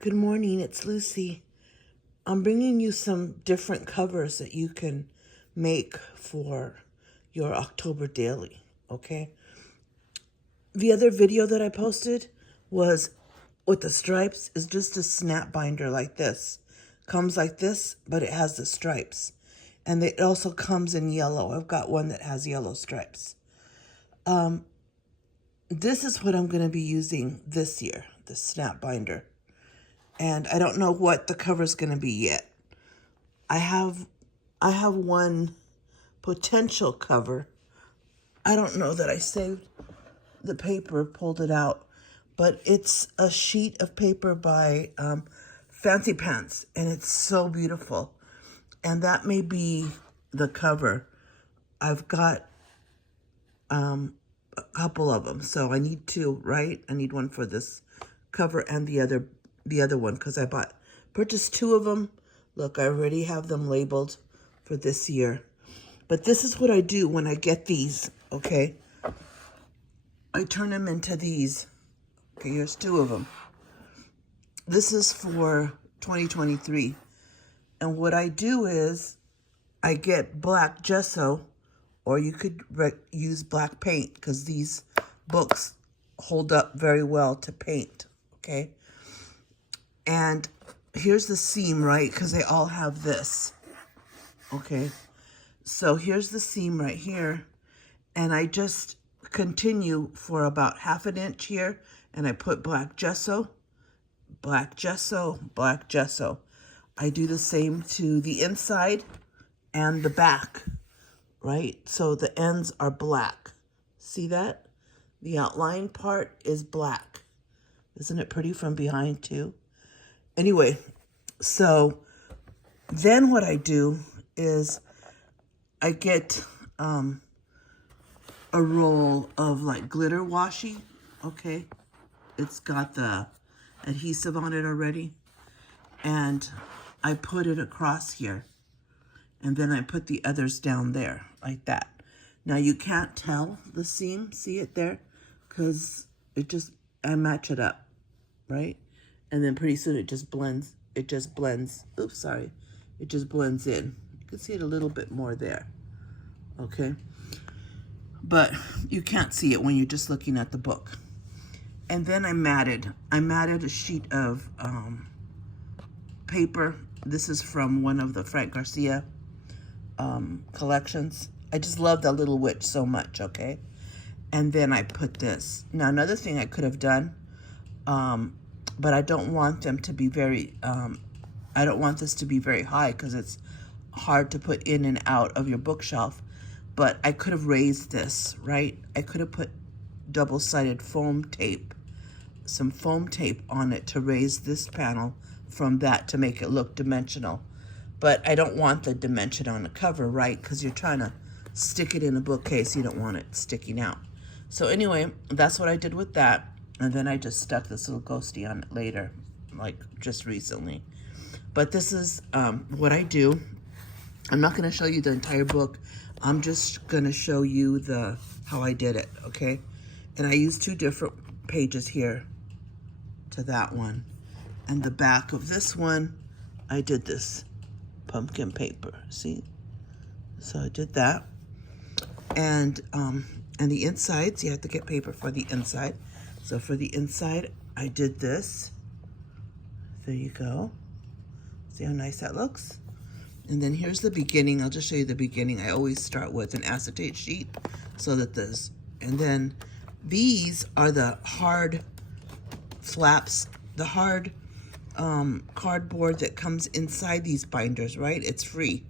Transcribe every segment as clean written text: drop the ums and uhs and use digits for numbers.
Good morning, it's Lucy. I'm bringing you some different covers that you can make for your October daily, okay? The other video that I posted was with the stripes is just a snap binder like this. Comes like this, but it has the stripes. And it also comes in yellow. I've got one that has yellow stripes. This is what I'm going to be using this year, the snap binder. And I don't know what the cover's going to be yet. I have one potential cover. I don't know that I saved the paper, pulled it out, but it's a sheet of paper by Fancy Pants, and it's so beautiful. And that may be the cover. I've got a couple of them, so I need two, right? I need one for this cover and the other one, because I purchased two of them. Look, I already have them labeled for this year. But this is what I do when I get these, okay? I turn them into these. Okay, here's two of them. This is for 2023. And what I do is I get black gesso, or you could use black paint, because these books hold up very well to paint, okay? And here's the seam, right? Because they all have this, okay? So here's the seam right here. And I just continue for about half an inch here. And I put black gesso, black gesso, black gesso. I do the same to the inside and the back, right? So the ends are black. See that? The outline part is black. Isn't it pretty from behind too? Anyway, so then what I do is I get a roll of like glitter washi, okay? It's got the adhesive on it already. And I put it across here. And then I put the others down there, like that. Now you can't tell the seam, see it there? Because I match it up, right? And then pretty soon it just blends, oops, sorry. It just blends in. You can see it a little bit more there, okay? But you can't see it when you're just looking at the book. And then I matted a sheet of paper. This is from one of the Frank Garcia collections. I just love that little witch so much, okay? And then I put this. Now, another thing I could have done, but I don't want them to be very, I don't want this to be very high because it's hard to put in and out of your bookshelf. But I could have raised this, right? I could have put double-sided foam tape, some foam tape on it to raise this panel from that to make it look dimensional. But I don't want the dimension on the cover, right? Because you're trying to stick it in a bookcase. You don't want it sticking out. So anyway, that's what I did with that. And then I just stuck this little ghosty on it later, like just recently. But this is what I do. I'm not going to show you the entire book. I'm just going to show you how I did it, okay? And I used two different pages here to that one. And the back of this one, I did this pumpkin paper, see? So I did that. And the insides, you have to get paper for the inside. So for the inside, I did this. There you go. See how nice that looks? And then here's the beginning. I'll just show you the beginning. I always start with an acetate sheet so that and then these are the hard flaps, the hard cardboard that comes inside these binders, right? It's free,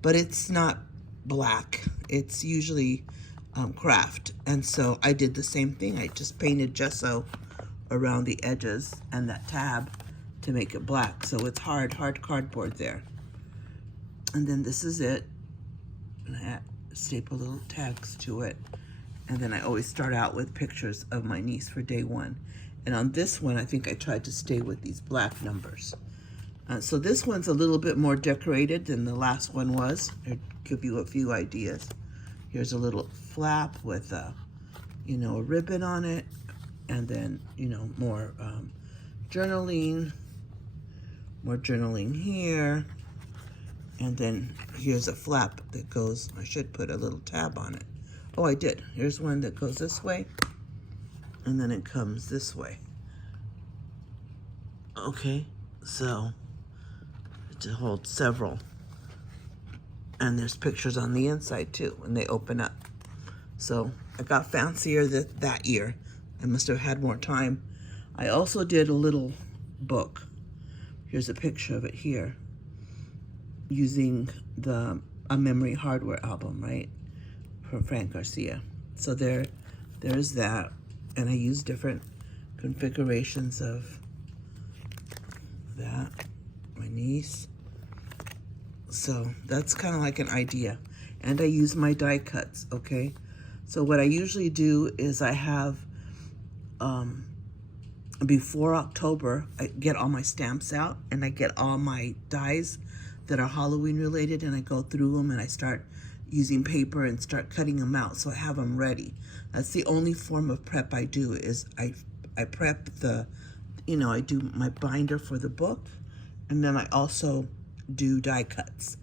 but it's not black. It's usually craft. And so I did the same thing. I just painted gesso around the edges and that tab to make it black. So it's hard cardboard there. And then this is it. And I staple little tags to it. And then I always start out with pictures of my niece for day one. And on this one, I think I tried to stay with these black numbers. So this one's a little bit more decorated than the last one was. I'll give you a few ideas. Here's a little flap with a ribbon on it. And then, more journaling more journaling here. And then here's a flap that goes, I should put a little tab on it. Oh, I did. Here's one that goes this way, and then it comes this way. Okay, so to hold several. And there's pictures on the inside too when they open up. So I got fancier that year. I must have had more time. I also did a little book. Here's a picture of it here, using a Memory Hardware album, right, from Frank Garcia. So there's that, and I used different configurations of that, my niece. So that's kind of like an idea. And I use my die cuts, okay? So what I usually do is I have, before October, I get all my stamps out and I get all my dies that are Halloween related, and I go through them and I start using paper and start cutting them out so I have them ready. That's the only form of prep I do, is I prep the, I do my binder for the book, and then I also do die cuts.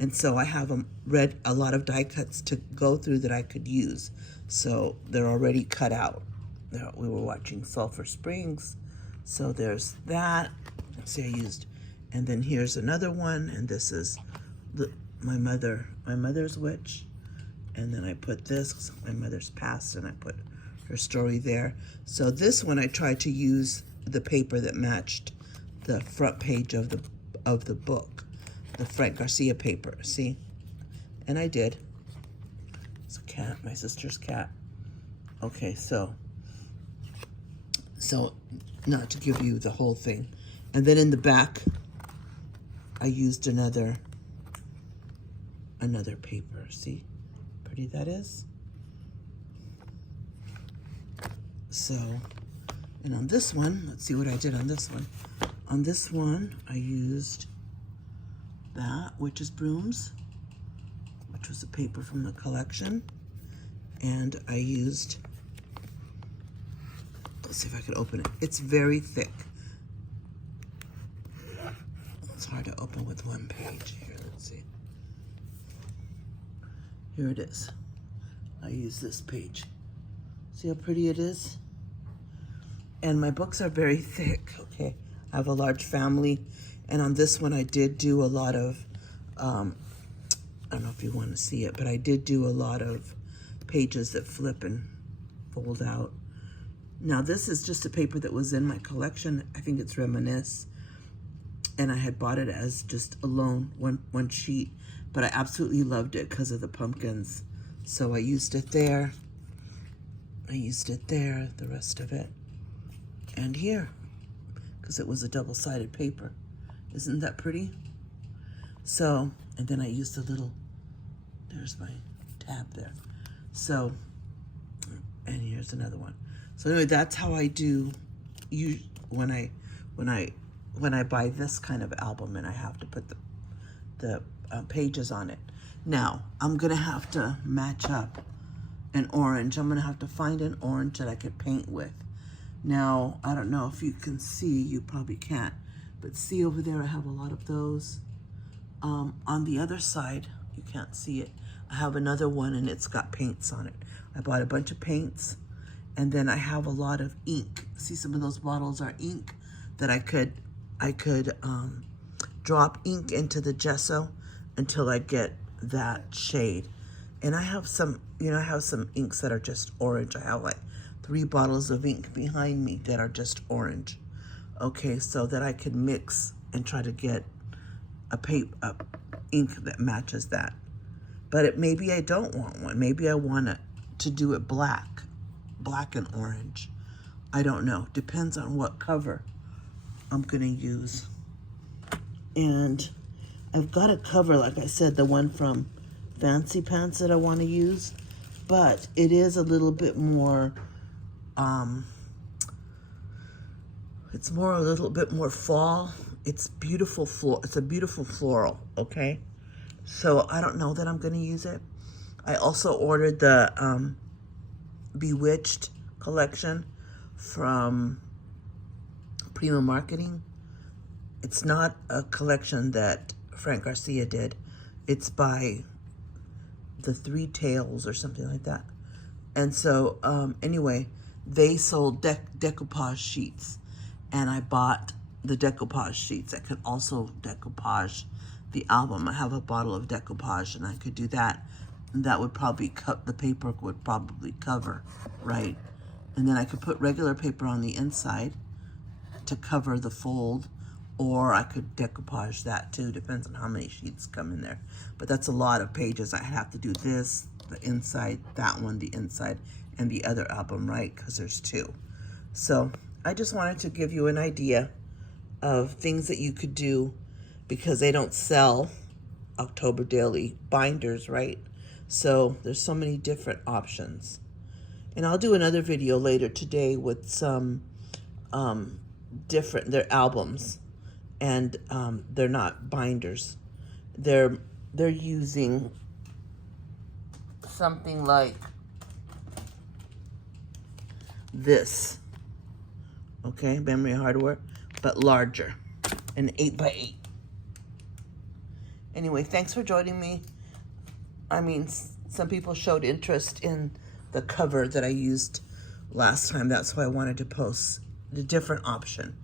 And so I have a lot of die cuts to go through that I could use. So they're already cut out. We were watching Sulphur Springs, so there's that. See, I used, and then here's another one, and this is my mother's witch, and then I put this, my mother's past, and I put her story there. So this one I tried to use the paper that matched the front page of the book, the Frank Garcia paper, see? And I did. It's a cat, my sister's cat. Okay, so not to give you the whole thing. And then in the back, I used another paper. See how pretty that is? So, and on this one, let's see what I did on this one. On this one, I used that, Witch's Brooms, which was a paper from the collection. And I used, let's see if I could open it. It's very thick. It's hard to open with one page. Here, let's see. Here it is. I use this page. See how pretty it is? And my books are very thick, okay? I have a large family, and on this one I did do a lot of, I don't know if you want to see it, but I did do a lot of pages that flip and fold out. Now this is just a paper that was in my collection. I think it's Reminisce, and I had bought it as just alone, one sheet, but I absolutely loved it because of the pumpkins. So I used it there. I used it there, the rest of it, and here, because it was a double-sided paper. Isn't that pretty? So, and then I used a little, there's my tab there. So, and here's another one. So anyway, that's how I do when I buy this kind of album, and I have to put the pages on it. Now, I'm gonna have to match up an orange. I'm gonna have to find an orange that I could paint with. Now, I don't know if you can see, you probably can't, but see over there, I have a lot of those. On the other side, you can't see it, I have another one and it's got paints on it. I bought a bunch of paints, and then I have a lot of ink. See, some of those bottles are ink that I could drop ink into the gesso until I get that shade. And I have some, I have some inks that are just orange. I have like 3 bottles of ink behind me that are just orange. Okay, so that I could mix and try to get a ink that matches that. But maybe I don't want one. Maybe I want it to do it black and orange. I don't know. Depends on what cover I'm gonna use. And I've got a cover, like I said, the one from Fancy Pants that I want to use, but it is a little bit more, it's a little bit more fall. It's beautiful it's a beautiful floral, okay? So I don't know that I'm gonna use it. I also ordered the Bewitched collection from Prima Marketing, It's not a collection that Frank Garcia did. It's by the Three Tales or something like that. And so, anyway, they sold decoupage sheets, and I bought the decoupage sheets. I could also decoupage the album. I have a bottle of decoupage, and I could do that. And that would probably cut, the paper would probably cover, right? And then I could put regular paper on the inside to cover the fold, or I could decoupage that too. Depends on how many sheets come in there. But that's a lot of pages. I have to do this, the inside, that one, the inside, and the other album, right? Because there's two. So I just wanted to give you an idea of things that you could do, because they don't sell October Daily binders, right? So there's so many different options. And I'll do another video later today with some they're albums, and they're not binders. They're using something like this, okay, memory hardware, but larger, an 8x8. Anyway, thanks for joining me. I mean, some people showed interest in the cover that I used last time. That's why I wanted to post the different option.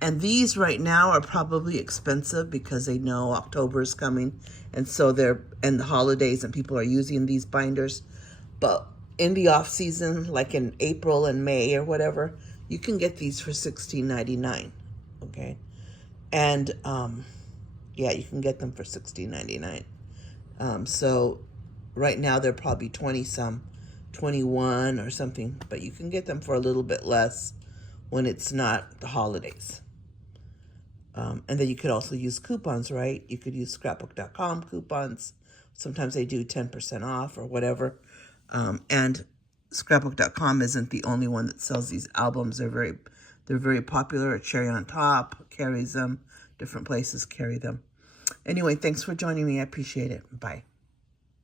And these right now are probably expensive because they know October is coming, and so and the holidays, and people are using these binders. But in the off season, like in April and May or whatever, you can get these for $16.99. Okay, and yeah, you can get them for $16.99. So right now they're probably 21 or something, but you can get them for a little bit less when it's not the holidays. And then you could also use coupons, right? You could use scrapbook.com coupons. Sometimes they do 10% off or whatever. And scrapbook.com isn't the only one that sells these albums. They're very popular. Cherry on Top carries them. Different places carry them. Anyway, thanks for joining me. I appreciate it. Bye.